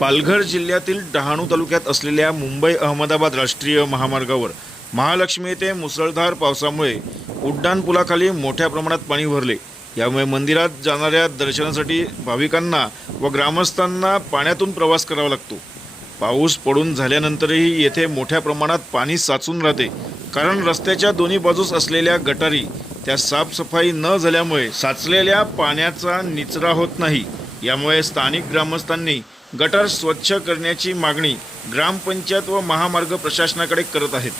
पालघर जिल्ह्यातील डहाणू तालुक्यात असलेल्या मुंबई अहमदाबाद राष्ट्रीय महामार्गावर महालक्ष्मी येथे मुसळधार पावसामुळे उड्डाणपुलाखाली मोठ्या प्रमाणात पाणी भरले. यामुळे मंदिरात जाणाऱ्या दर्शनासाठी भाविकांना व ग्रामस्थांना पाण्यातून प्रवास करावा लागतो. पाऊस पडून झाल्यानंतरही येथे मोठ्या प्रमाणात पाणी साचून राहते. कारण रस्त्याच्या दोन्ही बाजूस असलेल्या गटारी त्या साफसफाई न झाल्यामुळे साचलेल्या पाण्याचा निचरा होत नाही. यामुळे स्थानिक ग्रामस्थांनी गटार स्वच्छ करण्याची मागणी ग्रामपंचायत व महामार्ग प्रशासनाकडे करत आहेत.